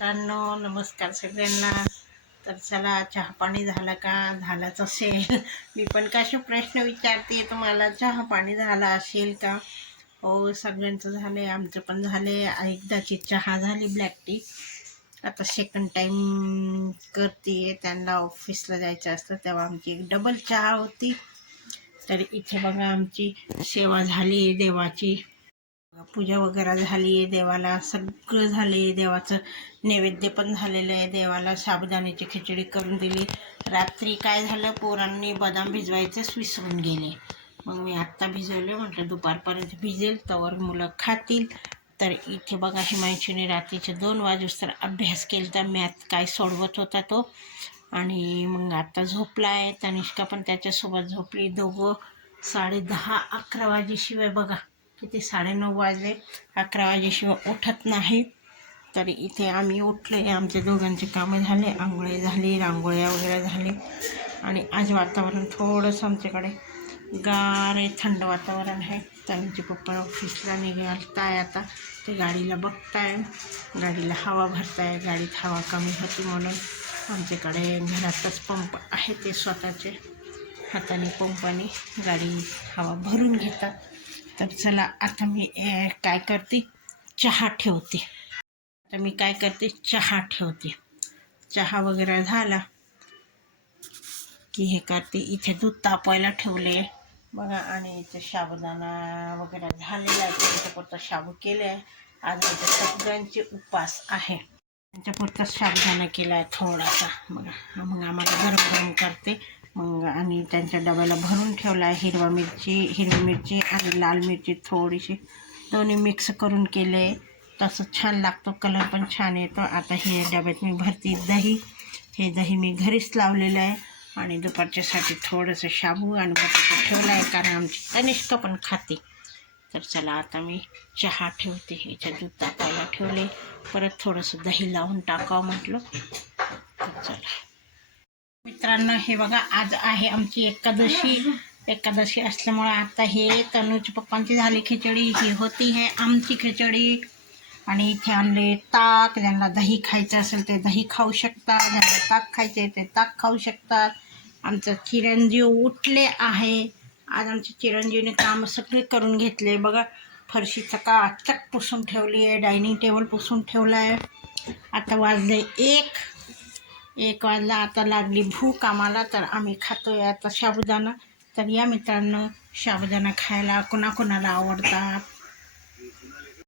मित्रांनो नमस्कार सगळ्यांना. तर चला चहा पाणी झालं का? झालाच असेल. मी पण कसे प्रश्न विचारते तुम्हाला चहा पाणी झाला असेल का? हो सगळ्यांचं झालं आहे आमचं पण झालं आहे एकदाची चहा झाली ब्लॅक टी आता सेकंड टाईम करते. त्यांना ऑफिसला जायचं असतं तेव्हा आमची एक डबल चहा होती. तर इथे बघा आमची सेवा झाली देवाची. पूजा वगैरे झाली आहे देवाला सगळं झाले आहे देवाचं. नैवेद्य पण झालेलं आहे देवाला साबुदाण्याची खिचडी करून दिली. रात्री काय झालं पोरांनी बदाम भिजवायचंच विसरून गेले. मग मी आत्ता भिजवले म्हटलं दुपारपर्यंत भिजेल तवर मुलं खातील. तर इथे बघा हिमांशूने रात्रीचे दोन वाजूस्तर अभ्यास केला तर मॅथ काय सोडवत होता तो. आणि मग आत्ता झोपला आहे तनिष्का पण त्याच्यासोबत झोपली. दोघं साडे दहा अकरा वाजेशिवाय बघा. किती साडेनऊ वाजले. अकरा वाजेशिवाय उठत नाही. तरी इथे आम्ही उठले. आमचे दोघांचे कामं झाले. आंघोळी झाली रांगोळ्या वगैरे झाली. आणि आज वातावरण थोडंसं आमच्याकडे गार आहे थंड वातावरण आहे. त्यांचे पप्पा ऑफिसला निघालताय आता ते गाडीला बघताय. गाडीला हवा भरताय. गाडीत हवा कमी होती म्हणून आमच्याकडे घरातच पंप आहे ते स्वतःचे. हाताने पंपाने गाडी हवा भरून घेतात. तर चला आता मी ए, काय करते? चहा ठेवते. आता मी काय करते? चहा ठेवते. चहा वगैरे झाला की हे करते. इथे दूध तापवायला ठेवले. बघा आणि इथे साबुदाणा वगैरे झालेला आहे त्यांच्यापुरता शाबू केले. आहे आज इथे सगळ्यांचे उपास आहे. त्यांच्यापुरता साबुदाणा केला आहे थोडासा. बघा मग आम्हाला गरम गरम करते. मग आणि त्यांच्या डब्याला भरून ठेवला आहे हिरवा मिरची हिरवी मिरची आणि लाल मिरची थोडीशी. दोन्ही मिक्स करून केले. तसं छान लागतो कलर पण छान येतो. आता हे डब्यात मी भरते दही. हे दही मी घरीच लावलेलं आहे. आणि दुपारच्यासाठी थोडंसं शाबू आणि बटाटा ठेवला आहे कारण आमची तनिष्क पण खाते. तर चला आता मी चहा ठेवते. ह्याच्या दूध तापायला ठेवले. परत थोडंसं दही लावून टाकावं म्हटलं. तर चला. मित्रांनो हे बघा आज आहे आमची एकादशी. एकादशी असल्यामुळे आता हे तनूच्या पप्पांची झाली खिचडी. ही होती हे आमची खिचडी. आणि इथे आणले ताक ज्यांना दही खायचं असेल ते दही खाऊ शकतात ज्यांना ताक खायचे ते ताक खाऊ शकतात. आमचं चिरंजीव उठले आहे. आज आमच्या चिरंजीवने कामं सगळे करून घेतले. बघा फरशी चकाचक पुसून ठेवली आहे डायनिंग टेबल पुसून ठेवला आहे. आता वाजले एक. एक वाजला आता लागली भूक आम्हाला तर आम्ही खातोय आता साबुदाणा. तर या मित्रांनो साबुदाणा खायला कोणाकोणाला आवडतात?